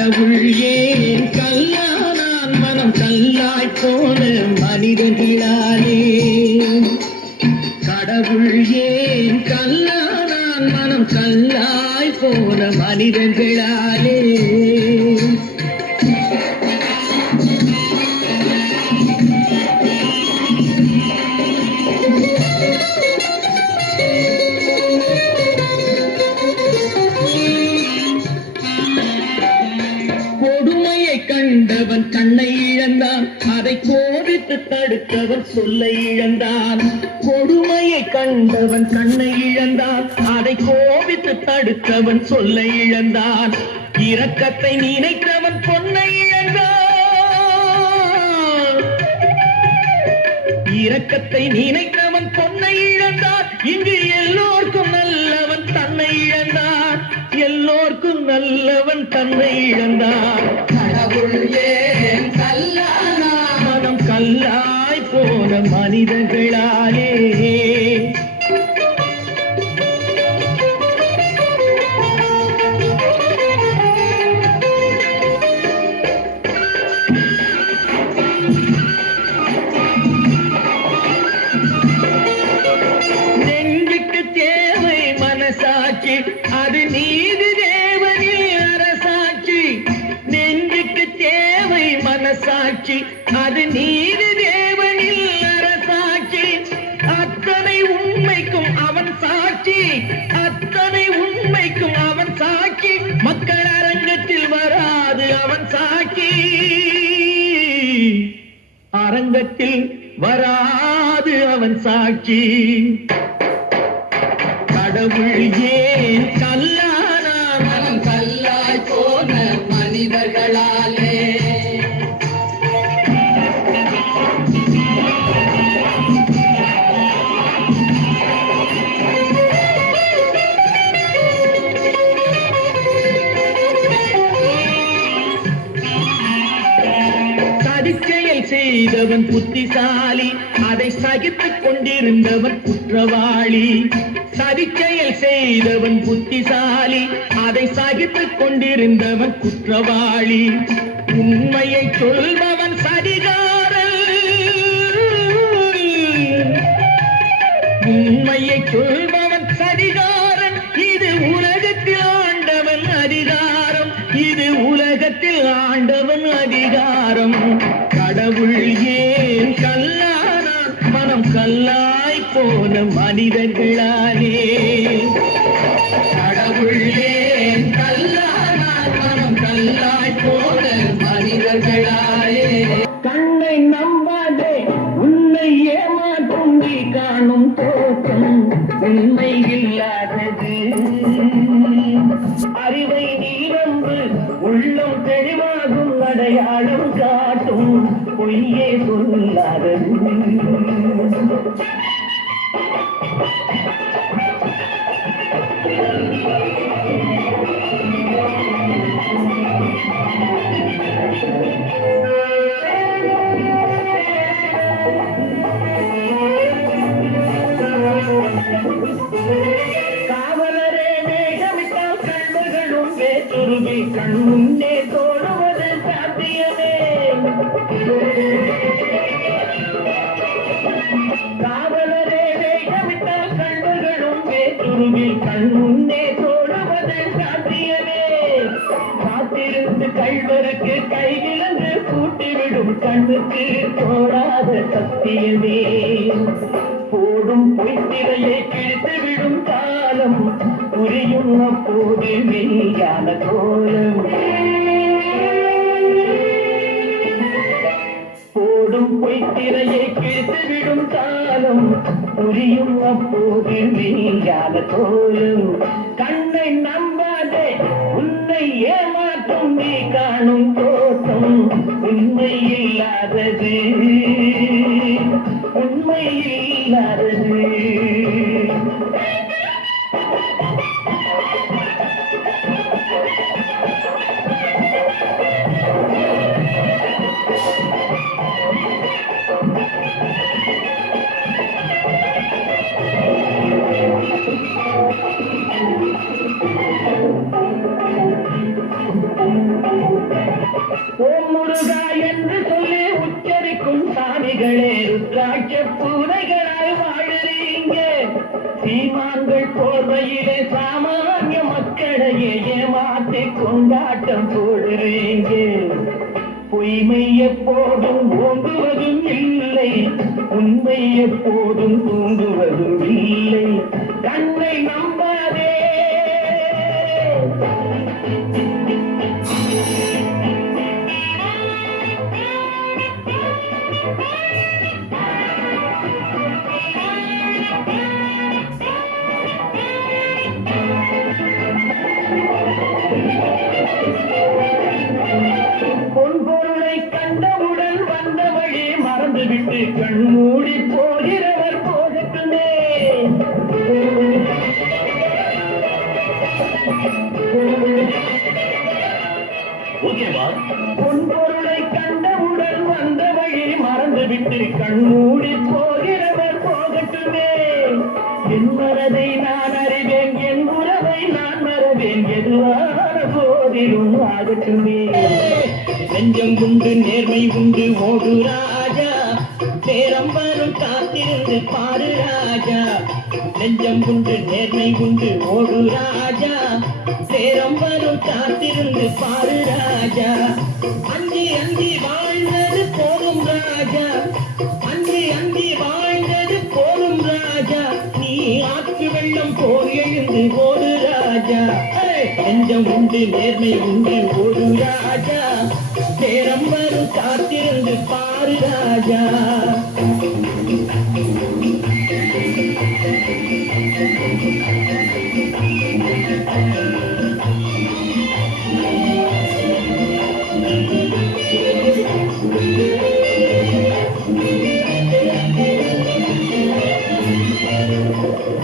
கடவுள் ஏன் கல்லானான் மனம் கல்லாய் போன மனிதர்களாலே. கடவுள் ஏன் கல்லானான் மனம் கல்லாய் போன மனிதர்களாலே. கண்டவன் கண்ணை இழந்தான், அதை கோபித்து தடுத்தவன் சொல்லை இழந்தான். கொடுமையை கண்டவன் கண்ணை இழந்தான், அதை கோபித்து தடுத்தவன் சொல்லை இழந்தான். இரக்கத்தை நினைத்தவன் பொன்னை இழந்தான். இரக்கத்தை நினைத்தவன் பொன்னை இழந்தான். இங்கு எல்லோருக்கும் நல்லவன் தன்னை இழந்தான். எல்லோருக்கும் நல்லவன் தன்னை இழந்தான். கடவுள் ஏன் கல்லானா மனம் கல்லாய் போன மனிதர்களாலே. நெஞ்சுக்கு தேவை மனசாட்சி, அது நீதி தேவனில் அரசாட்சி. நெஞ்சுக்கு தேவை மனசாட்சி, அது நீதி தேவனில் அரசாட்சி. அத்தனை உண்மைக்கும் அவன் சாட்சி, அத்தனை உண்மைக்கும் அவன் சாட்சி. மக்கள் அரங்கத்தில் வராது அவன் சாட்சி, அரங்கத்தில் வராது அவன் சாட்சி. கடவுள் ஏன் கல்லானா மனம் கல்லாய் போன மனிதர்களாலே. சதிச்செயல் செய்தவன் புத்திசாலி, அதை சகித்துக் கொண்டிருந்தவன் குற்றவாளி. சதிச்செயல் செய்தவன் புத்திசாலி, அதை சகித்துக் கொண்டிருந்தவன் குற்றவாளி. உண்மையை சொல்பவன் சதிகாரன், உண்மையை சொல்பவன் சதிகாரன். இது உலகத்தில் ஆண்டவன் அதிகாரம், இது உலகத்தில் ஆண்டவன் அதிகாரம். கடவுள் ஏன் கல்லானா மனம் கல்லாய் போன மனிதர்களாலே. கடவுள் ஏன் கல்லானா மனம் கல்லாய் போன மனிதர்களாலே. கண்ணை நம்பாதே, உன்னை ஏமாற்றும் நீ காணும் தோற்றம் உண்மை இல்லாதது. அறிவை நீ நம்பு, உள்ளம் தெளிவாகும், அடையாளம் காட்டும் பொய்யே சொல்லாதது. காவலரே வேகமிட்டால் கண்ணுகளும் வேற்றுருவி கண் முன்னே தோடுவது சாத்தியமே. காவலரே வேகமிட்டால் கண்ணுகளும் வேற்றுருவி கண் முன்னே தோடுவது சாத்தியமே. காத்திருந்து கள்வருக்கு கையிலிருந்து கூட்டிவிடும் கண்ணுக்கு தோடாத சத்தியமே. போடும் பொய்த்திரையை கிழித்துவிடும் காலம் புரியும் அப்போது மெய்யான கோலம். போடும் பொய்த்திரையை கிழித்துவிடும் காலம் புரியும் அப்போது மெய்யான கோலம். கண்ணை நம்பாதே, உன்னை ஏமாற்றும் நீ காணும் தோற்றம் உண்மை இல்லாதது, உண்மை இல்லாதது. ஓம் முருகா என்று சொல்லி உச்சரிக்கும் சாமிகளே ருத்ராட்ச பூனைகளாய் வாழறீங்க. சீமான்கள் போர்வையிலே சாமானிய மக்களையே ஏமாற்றி கொண்டாட்டம் போடுறீங்க. பொய்மை எப்போதும் ஓங்குவதும் இல்லை, உண்மை எப்போதும் தூங்குவதும் இல்லை. கண்ணை நம்பாதே. பொன்பொருளை கண்டவுடன் வந்த வழி மறந்துவிட்டு கண் மூடி போகிறவர் போகட்டுமே. பொன்பொருளை கண்டவுடன் வந்த வழி மறந்துவிட்டு கண் மூடி போகிறவர் போகட்டுமே. என் மனதை நான் அறிவேன், என் உறவை நான் மறவேன், எதுவான போதிலும் ஆகட்டுமே. நெஞ்சம் உண்டு நேர்மை உண்டு ஓடு ராஜா, நேரம் வரும் காத்திருந்து பாரு ராஜா. நெஞ்சம் உண்டு நேர்மை உண்டு ஓடு ராஜா, நேரம் வரும் காத்திருந்து பாரு ராஜா. அஞ்சி அஞ்சி வாழ்ந்தது போதும் ராஜா, அஞ்சி அஞ்சி வாழ்ந்தது போதும் ராஜா. நீ ஆற்று வெள்ளம் போல் எழுந்து ஓடு ராஜா. நெஞ்சம் உண்டு நேர்மை உண்டு ஓடு ராஜா, நேரம் வரும் காத்திருந்து பாரு ராஜா.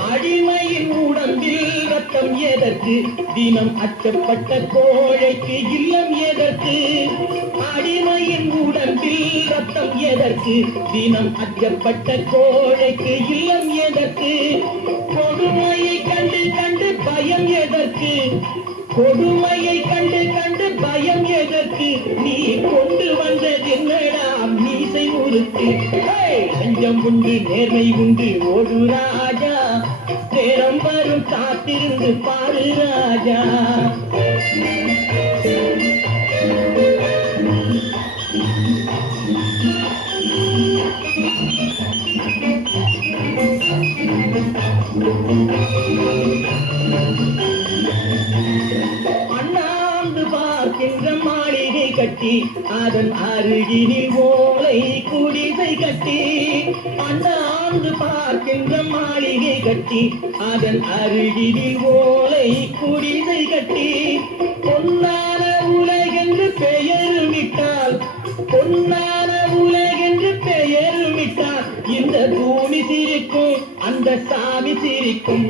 அடிமையின் உடம்பில் ரத்தம் எதற்கு, தினம் அச்சப்பட்ட கோழைக்கு இல்லம் எதற்கு. அடிமையின் உடம்பில் ரத்தம் எதற்கு, தினம் அச்சப்பட்ட கோழைக்கு இல்லம் எதற்கு. கொடுமையை கண்டு கண்டு பயம் எதற்கு, கொடுமையை கண்டு கண்டு பயம் எதற்கு. நீ கொண்டு வந்தது என்னடா மீசை முறுக்கு. நெஞ்சம் உண்டு நேர்மை உண்டு ஓடு ராஜா, நேரம் வரும் காத்திருந்து பாரு ராஜா. அண்ணாந்து பார்க்கின்ற மாளிகை கட்டி, அதன் அருகினில் ஓலை குடிசை கட்டி. அண்ணாந்து பார்க்கின்ற மாளிகை கட்டி, அதன் அருகினில் ஓலை குடிசை கட்டி. பொன்னான உலகென்று பெயர் விட்டால், பொன்னான உலகென்று பெயர் விட்டால், இந்த பூமி சிரிக்கும், அந்த சாமி சிரிக்கும்.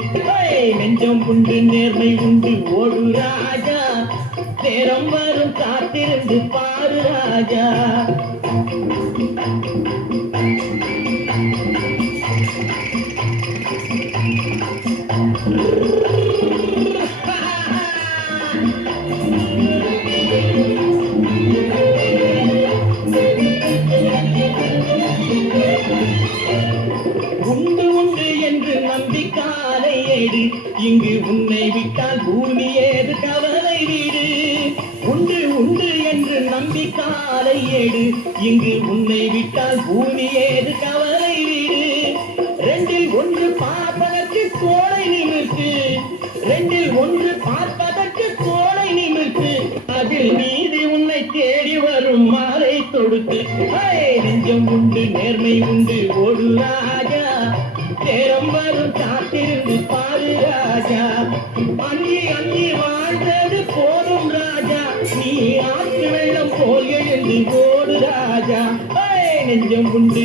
நெஞ்சம் உண்டு நேர்மை உண்டு ஓடு ராஜா, நேரம் வரும் காத்திருந்து பாரு ராஜா. உண்டு உண்டு என்று நம்பிக்காலை ஏடு, இங்கு உன்னை விட்டால் பூமி ஏது கவலை வீடு. உண்டு உண்டு என்று நம்பிக்காலை ஏடு, இங்கு உன்னை விட்டால் பூமி ஏது கவலை வீடு. ரெண்டில் ஒன்று பார்ப்பதற்கு கோளை நிமிர்த்து, ரெண்டில் ஒன்று பார்ப்பதற்கு கோளை நிமிர்த்து. அதில் நீதி உன்னை தேடி வரும் மாலை தொடுத்து. நெஞ்சம் உண்டு நேர்மை உண்டு ஓடு ராஜா, நேரம் வரும் காத்திருந்து பாரு ராஜா. அஞ்சி அஞ்சி வாழ்ந்தது போதும் ராஜா, நீ ஆற்று வெள்ளம் போல் எழுந்து ஓடு ராஜா. நெஞ்சம் உண்டு